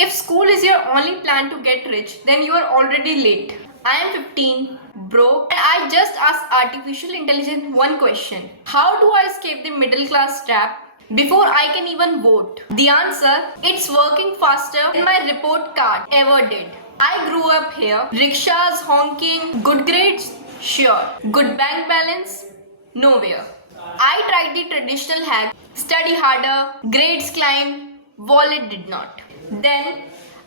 If school is your only plan to get rich, then you are already late. I am 15, broke, and I just asked artificial intelligence one question. How do I escape the middle class trap before I can even vote? The answer, it's working faster than my report card ever did. I grew up here, rickshaws honking, good grades, sure. Good bank balance, nowhere. I tried the traditional hack, study harder, grades climbed, wallet did not. Then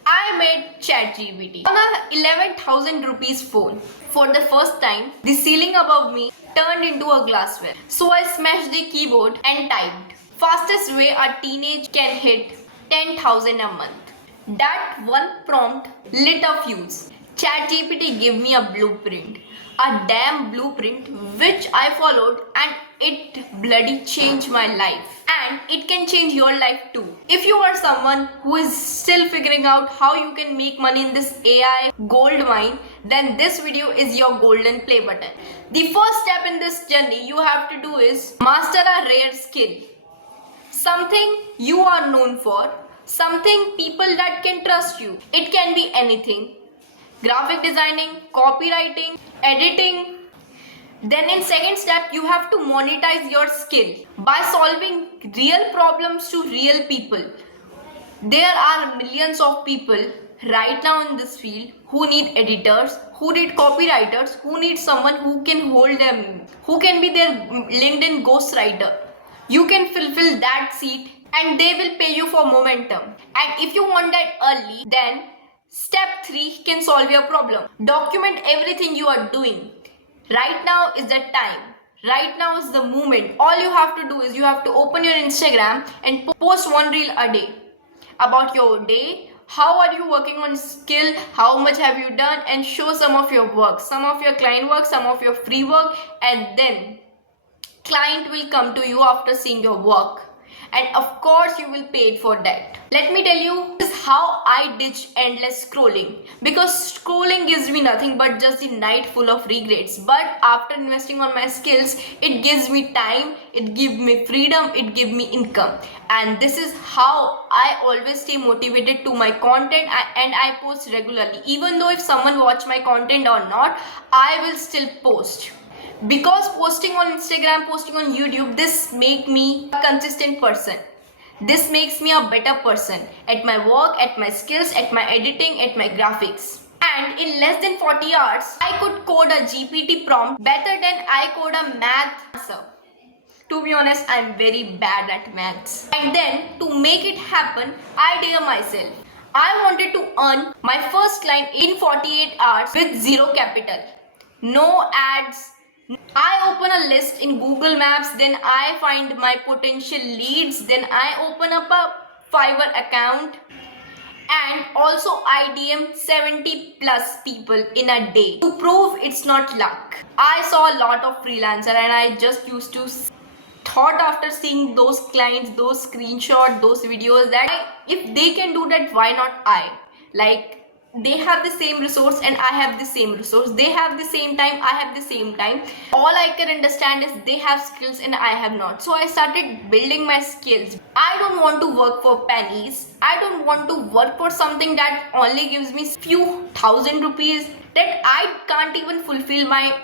I made ChatGPT on a 11,000 rupees phone. For the first time, the ceiling above me turned into a glassware. So I smashed the keyboard and typed. Fastest way a teenage can hit 10,000 a month. That one prompt lit a fuse. ChatGPT gave me a blueprint, a damn blueprint which I followed, and it bloody changed my life. And it can change your life too. If you are someone who is still figuring out how you can make money in this AI gold mine, then this video is your golden play button. The first step in this journey you have to do is master a rare skill. Something you are known for, something people that can trust you. It can be anything. Graphic designing, copywriting, editing. Then in second step, you have to monetize your skill by solving real problems to real people. There are millions of people right now in this field who need editors, who need copywriters, who need someone who can hold them, who can be their LinkedIn ghostwriter. You can fulfill that seat and they will pay you for momentum. And if you want that early, then step 3 can solve your problem. Document everything you are doing. Right now is the time. Right now is the moment. All you have to do is you have to open your Instagram and post one reel a day about your day. How are you working on skill? How much have you done? And show some of your work, some of your client work, some of your free work, and then client will come to you after seeing your work, and of course you will pay it for that. Let me tell you, this is how I ditch endless scrolling, because scrolling gives me nothing but just the night full of regrets. But after investing on my skills, it gives me time, it gives me freedom, it gives me income. And this is how I always stay motivated to my content, and I post regularly. Even though if someone watch my content or not, I will still post. Because posting on Instagram, posting on YouTube, this make me a consistent person. This makes me a better person at my work, at my skills, at my editing, at my graphics. And in less than 40 hours, I could code a GPT prompt better than I code a math answer. To be honest, I'm very bad at maths. And then to make it happen, I dare myself. I wanted to earn my first client in 48 hours with zero capital. No ads. I open a list in Google Maps, then I find my potential leads, then I open up a Fiverr account, and also I DM 70 plus people in a day to prove it's not luck. I saw a lot of freelancer and I just used to thought after seeing those clients, those screenshots, those videos that if they can do that, why not I? Like, they have the same resource and I have the same resource. They have the same time, I have the same time. All I can understand is they have skills and I have not. So I started building my skills. I don't want to work for pennies. I don't want to work for something that only gives me few thousand rupees, that I can't even fulfill my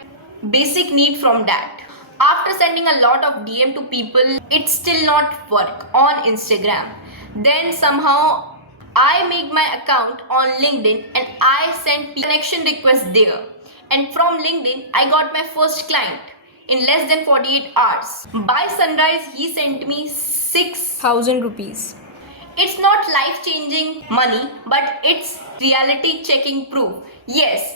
basic need from that. After sending a lot of DM to people, it still not work on Instagram. Then somehow I make my account on LinkedIn and I sent connection request there. And from LinkedIn, I got my first client in less than 48 hours. By sunrise, he sent me 6,000 rupees. It's not life-changing money, but it's reality-checking proof. Yes,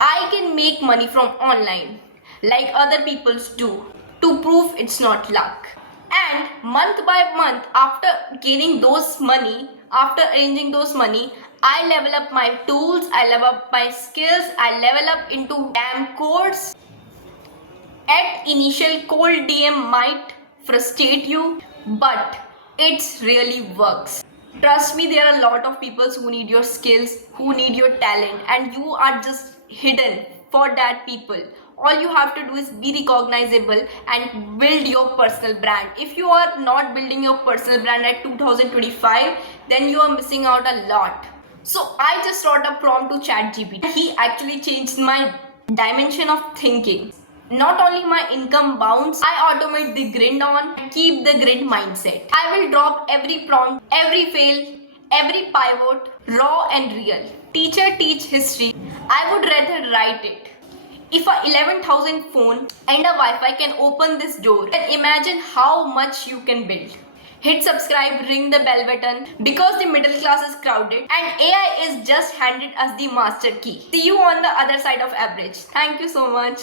I can make money from online like other people's do, to prove it's not luck. And month by month, after gaining those money, after arranging those money, I level up my tools, I level up my skills, I level up into damn codes. At initial cold DM might frustrate you, but it really works. Trust me, there are a lot of people who need your skills, who need your talent, and you are just hidden for that people. All you have to do is be recognizable and build your personal brand. If you are not building your personal brand at 2025, then you are missing out a lot. So I just wrote a prompt to ChatGPT. He actually changed my dimension of thinking. Not only my income bounds, I automate the grind on and keep the grind mindset. I will drop every prompt, every fail, every pivot, raw and real. Teacher teach history. I would rather write it. If a 11,000 phone and a Wi-Fi can open this door, then imagine how much you can build. Hit subscribe, ring the bell button because the middle class is crowded and AI is just handed us the master key. See you on the other side of average. Thank you so much.